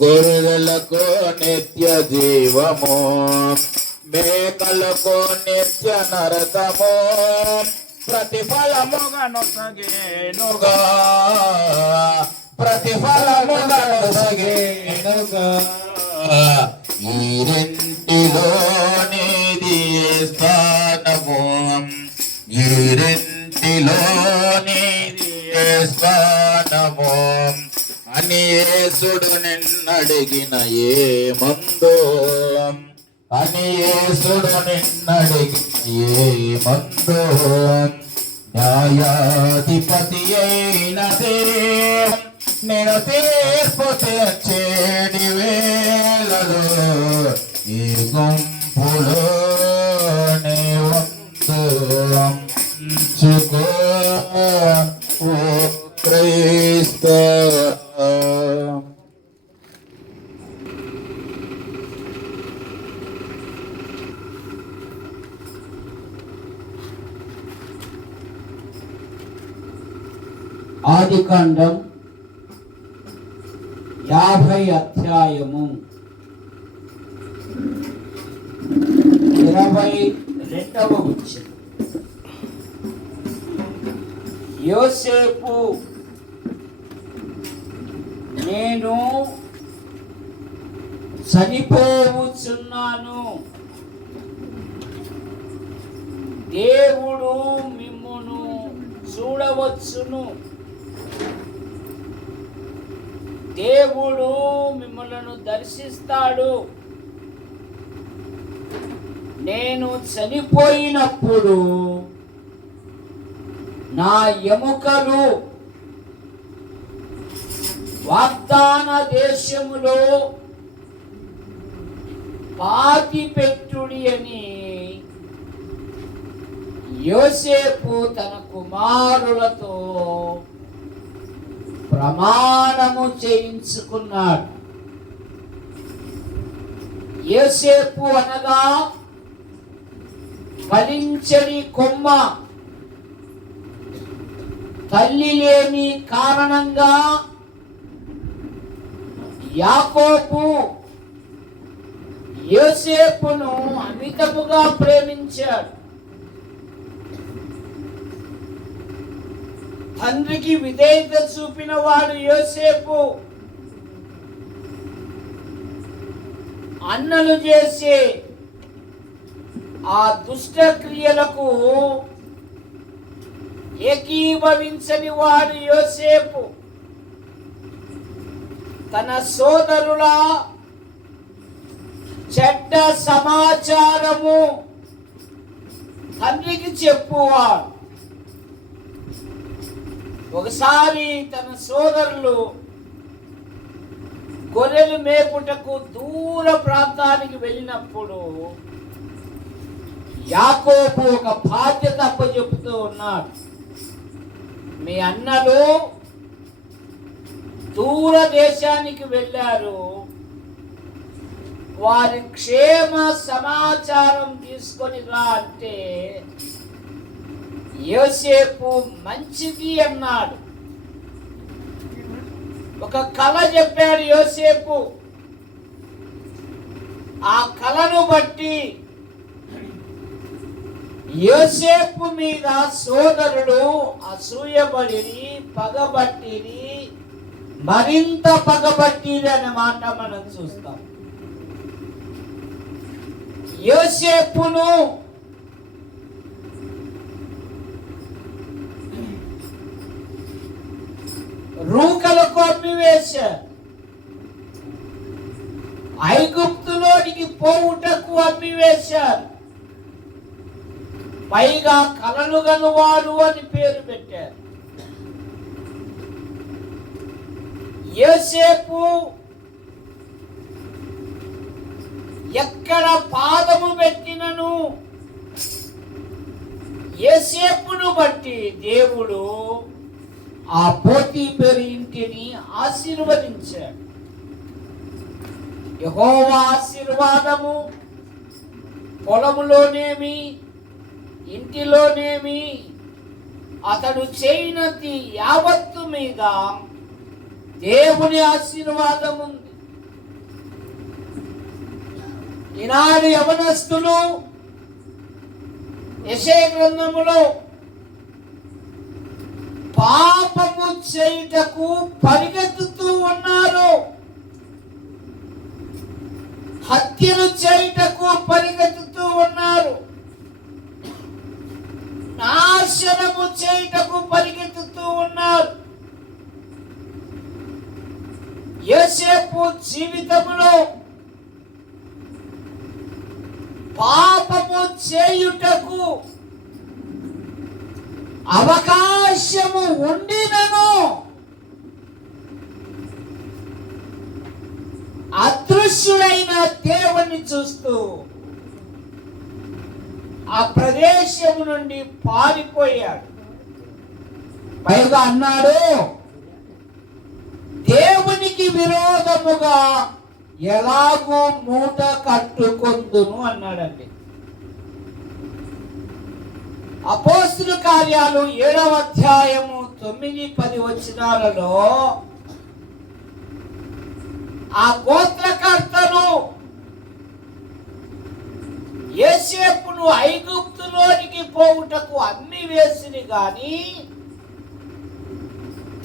గొర్రెలకు నిత్య జీవము, మేకలకు నిత్య నరకము, ప్రతిఫలముగా నొసగేనుగా, ప్రతిఫలముగా నొసగేనుగా. ఈ రెంటిలోనిది స్థానము, ఈ రెంటిలోనిది స్థానము అని యేసుడు నిన్నడిగిన ఏ మందో, అని యేసుడు నిన్నడిగిన ఏ మందో. న్యాయాధిపతి అయిన దేవుడు నేను తీర్పు తెచ్చేడి వేళలో ఈ గుంపులో నీ వంతు ఉంచుకో ఓ క్రీస్తు. ఆదికాండం 50 అధ్యాయము 22వ వచనం. యోసేపు నేను చనిపోవచ్చున్నాను, దేవుడు మిమ్మును చూడవచ్చును, దేవుడు మిమ్మలను దర్శిస్తాడు. నేను చనిపోయినప్పుడు నా ఎముకలు వాగ్దాన దేశములో పాతిపెట్టుడి అని యోసేపు తన కుమారులతో ప్రమాణము చేయించుకున్నాడు. యోసేపు అనగా ఫలించని కొమ్మ, తల్లి లేని కారణంగా యాకోబు యోసేపును అమితముగా ప్రేమించాడు. తండ్రికి విధేయత చూపిన వాడు యోసేపు. అన్నలు చేసే ఆ దుష్ట క్రియలకు ఏకీభవించని వాడు యోసేపు. తన సోదరుల చెడ్డ సమాచారము తండ్రికి చెప్పువాడు. ఒకసారి తన సోదరులు గొర్రెలు మేపుటకు దూర ప్రాంతానికి వెళ్ళినప్పుడు యాకోబు ఒక బాధ్యత అప్పచెపుతూ ఉన్నాడు. మీ అన్నలు దూర దేశానికి వెళ్ళారు, వారి క్షేమ సమాచారం తీసుకొని రా అంటే యోసేపు మంచిది అన్నాడు. ఒక కళ చెప్పాడు యోసేపు. ఆ కళను బట్టి యోసేపు మీద సోదరుడు అసూయపడిరి, పగబట్టిరి, మరింత పగబట్టిరి అనే మాట మనం చూస్తాం. యోసేపును రూకలకు అమ్మివేశారు, ఐగుప్తులోనికి పోవుటకు అమ్మివేశారు, పైగా కలలు గనువాడు అని పేరు పెట్టారు. యోసేపు ఎక్కడ పాదము పెట్టినను యోసేపును బట్టి దేవుడు ఆ పోతీఫెరు ఇంటిని ఆశీర్వదించాడు. యెహోవా ఆశీర్వాదము పొలములోనేమి ఇంటిలోనేమి అతడు చేయనది యావత్తు మీద దేవుని ఆశీర్వాదం ఉంది. ఈనాడు యవనస్తులు యెషయా గ్రంథములో పాపము చేయుటకు పరిగెత్తుతూ ఉన్నారు, హత్యలు చేయుటకు పరిగెత్తుతూ ఉన్నారు, నాశనము చేయుటకు పరిగెత్తుతూ ఉన్నారు. యోసేపు జీవితంలో పాపము చేయుటకు అవకాశము ఉండినను అదృశ్యుడైన దేవుణ్ణి చూస్తూ ఆ ప్రదేశము నుండి పారిపోయాడు. పైగా అన్నాడు, దేవునికి విరోధముగా ఎలాగూ మూట కట్టుకొందును అన్నాడండి. అపోస్తుల కార్యాలు 7వ అధ్యాయము 9-10 వచనాలలో ఆ గోత్రకర్తలు యోసేపును ఐగుప్తులోనికి పోవుటకు అన్ని వేసిని గాని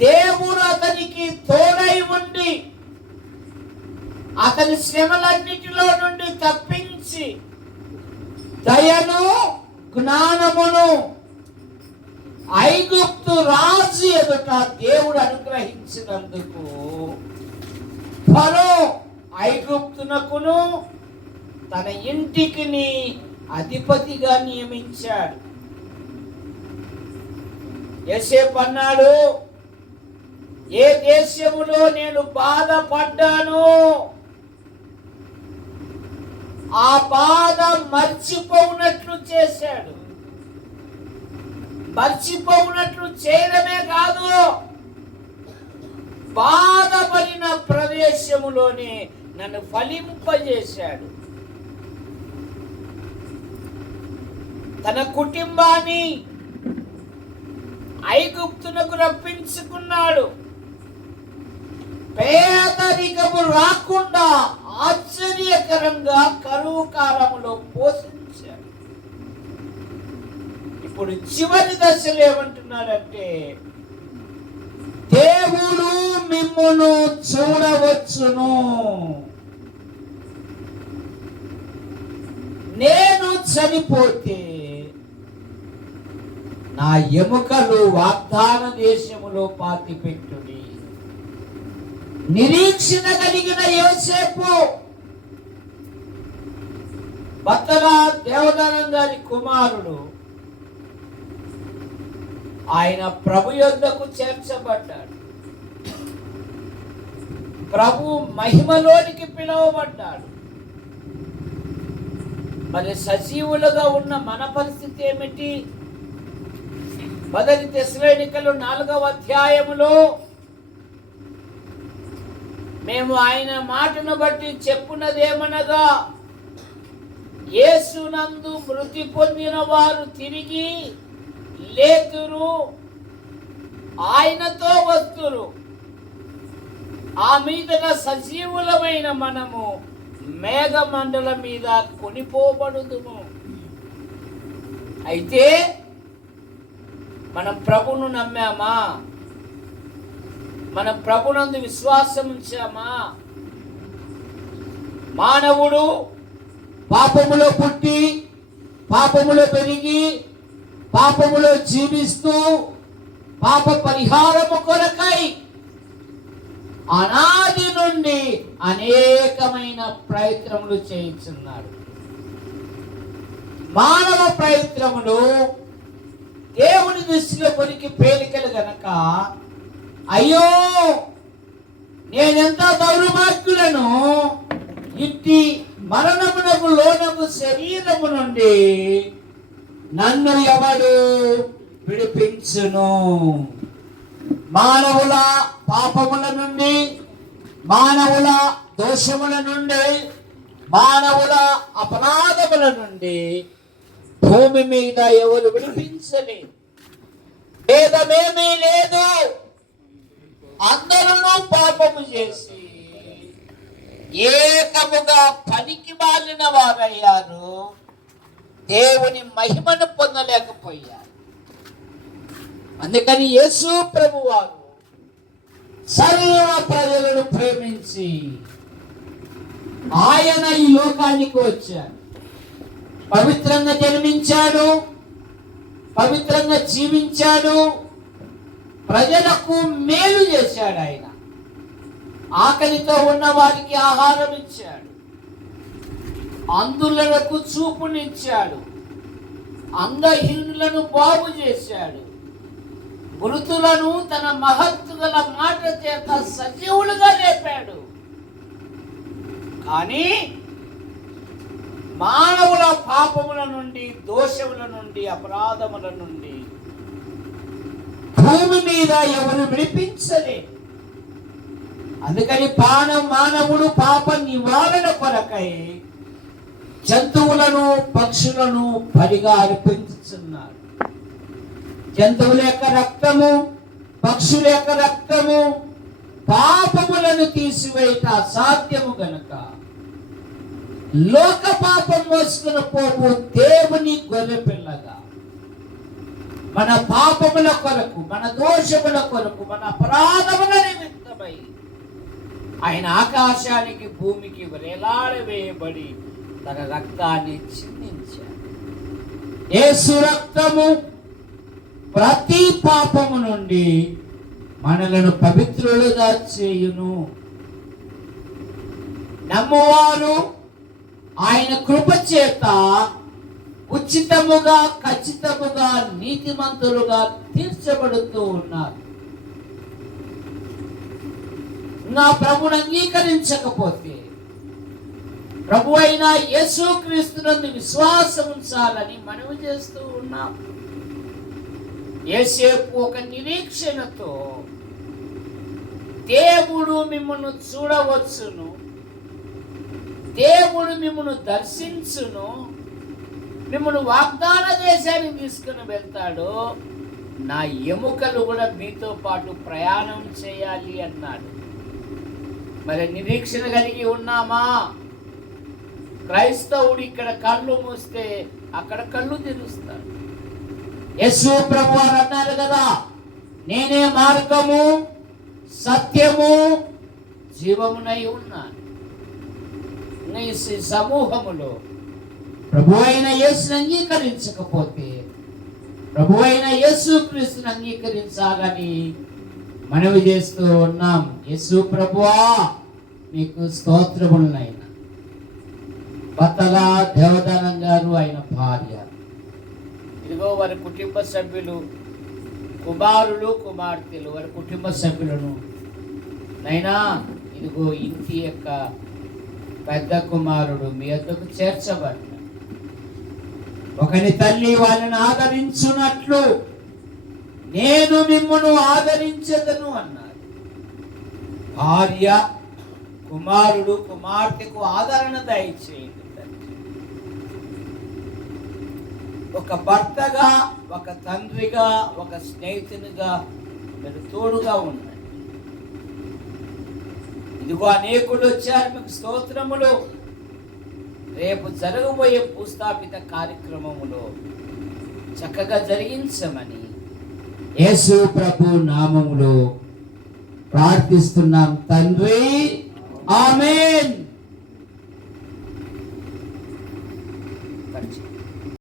దేవుడు అతనికి తోడై ఉండి అతని శ్రమలన్నిటిలో నుండి తప్పించి దయను జ్ఞానమును ఐగుప్తు రాజు ఎదుట దేవుడు అనుగ్రహించినందుకు ఫరో ఐగుప్తునకును తన ఇంటికి అధిపతిగా నియమించాడు. యోసేపు అన్నాడు, ఏ దేశములో నేను బాధపడ్డాను ఆ బాధ మర్చిపోవునట్లు చేశాడు. మర్చిపోవునట్లు చేయడమే కాదు, బాధపడిన ప్రదేశములోనే నన్ను ఫలింపజేశాడు. తన కుటుంబాన్ని ఐగుప్తునకు రప్పించుకున్నాడు. పేదరికము రాకుండా ఆశ్చర్యకరంగా కరువు కాలములో పోషించాడు. ఇప్పుడు చివరి దశలో ఏమంటున్నాడంటే, దేవుడు మిమ్మును చూడవచ్చును, నేను చనిపోతే నా ఎముకలు వాగ్దాన దేశములో పాతిపెట్టుడి. నిరీక్షణ కలిగిన యోసేపు బత్తల దేవదానం గారి కుమారుడు ఆయన ప్రభు యొద్దకు చేర్చబడ్డాడు. ప్రభు మహిమలోనికి పిలువబడ్డాడు. మరి సజీవులుగా ఉన్న మన పరిస్థితి ఏమిటి? మొదటి తెస్సలోనికలు 4వ అధ్యాయములో మేము ఆయన మాటను బట్టి చెప్పున్నదేమనగా, యేసునందు మృతి పొందిన వారు తిరిగి లేతురు, ఆయనతో వస్తురు. ఆ మీదట సజీవులమైన మనము మేఘమండలం మీద కొనిపోబడుదుము. అయితే మనం ప్రభువును నమ్మామా? మన ప్రభునందు విశ్వాసం ఉంచామా? మానవుడు పాపములో పుట్టి పాపములో పెరిగి పాపములో జీవిస్తూ పాప పరిహారము కొరకై అనాది నుండి అనేకమైన ప్రయత్నములు చేయించున్నాడు. మానవ ప్రయత్నములు దేవుని దృష్టిలో కొరికి పేలికలు గనక, అయ్యో నేనెంత దౌర్భాగ్యులను, ఇట్టి మరణమునకు లోనకు శరీరము నుండి నన్ను ఎవడు విడిపించును? మానవుల పాపముల నుండి, మానవుల దోషముల నుండి, మానవుల అపరాధముల నుండి భూమి మీద ఎవరు విడిపించలేదు. భేదమేమీ లేదు. అందరూ పాపము చేసి నిరర్థకముగా పనికి మాలిన వారయ్యారు, దేవుని మహిమను పొందలేకపోయారు. అందుకని యేసు ప్రభువారు సర్వ ప్రజలను ప్రేమించి ఆయన ఈ లోకానికి వచ్చాడు. పవిత్రంగా జన్మించాడు, పవిత్రంగా జీవించాడు, ప్రజలకు మేలు చేశాడు. ఆయన ఆకలితో ఉన్న వారికి ఆహారం ఇచ్చాడు, అంధులకు చూపునిచ్చాడు, అంగహీనులను బాగు చేశాడు, మృతులను తన మహత్తు గల మాట చేత సజీవులుగా లేపాడు. కానీ మానవుల పాపముల నుండి, దోషముల నుండి, అపరాధముల నుండి భూమి మీద ఎవరు విడిపించలేదు. అందుకని మానవుడు పాప నివారణ కొరకై జంతువులను, పక్షులను బలిగా అర్పించుచున్నారు. జంతువుల యొక్క రక్తము, పక్షుల యొక్క రక్తము పాపములను తీసివేయట అసాధ్యము గనుక లోక పాపం మోసుకుని పోవు దేవుని గొర్రె పిల్లగా మన పాపముల కొరకు, మన దోషముల కొరకు, మన అపరాధముల నిమిత్తమై ఆయన ఆకాశానికి భూమికి వేలాడవేయబడి తన రక్తాన్ని చిందించాడు. యేసు రక్తము ప్రతి పాపము నుండి మనలను పవిత్రులుగా చేయును. నమ్మువారు ఆయన కృప చేత ఉచితముగా, ఖచ్చితముగా, నీతిమంతులుగా తీర్చబడుతూ ఉన్నారు. నా ప్రభువును అంగీకరించకపోతే ప్రభు అయిన యేసుక్రీస్తునందు విశ్వాసం ఉంచాలని మనవి చేస్తూ ఉన్నాం. యేసేపు ఒక నిరీక్షణతో దేవుడు మిమ్మల్ని చూడవచ్చును, దేవుడు మిమ్మల్ని దర్శించును, మిమ్మల్ని వాగ్దాన దేశానికి తీసుకుని వెళ్తాడు, నా ఎముకలు కూడా మీతో పాటు ప్రయాణం చేయాలి అన్నాడు. మరి నిరీక్షణ కలిగి ఉన్నామా? క్రైస్తవుడు ఇక్కడ కళ్ళు మూస్తే అక్కడ కళ్ళు తెరుస్తాడు. యేసు ప్రభువారు అన్నారు కదా, నేనే మార్గము, సత్యము, జీవమునై ఉన్నాను. ఈ సమూహములో ప్రభు అయిన యేసుని అంగీకరించకపోతే ప్రభు అయిన యేసుక్రీస్తుని అంగీకరించాలని మనవి చేస్తూ ఉన్నాం. యేసు ప్రభువా మీకు స్తోత్రములైన బత్తల దేవదానం గారు ఆయన భార్య, ఇదిగో వారి కుటుంబ సభ్యులు, కుమారులు, కుమార్తెలు, వారి కుటుంబ సభ్యులను నైనా ఇదిగో ఇంటి యొక్క పెద్ద కుమారుడు మీ వద్దకు చేర్చబడ్డాడు. ఒకని తల్లి వాళ్ళని ఆదరించున్నట్లు నేను మిమ్మల్ని ఆదరించదను అన్నారు. భార్య, కుమారుడు, కుమార్తెకు ఆదరణ దయచేయండి. ఒక భర్తగా, ఒక తండ్రిగా, ఒక స్నేహితునిగా మీరు తోడుగా ఉండండి. ఇదిగో అనేకులు వచ్చారు, మీకు స్తోత్రములు. రేపు జరగబోయే భూస్థాపిత కార్యక్రమములో చక్కగా జరిగించమని యేసు ప్రభు నామములో ప్రార్థిస్తున్నాం తండ్రి, ఆమేన్.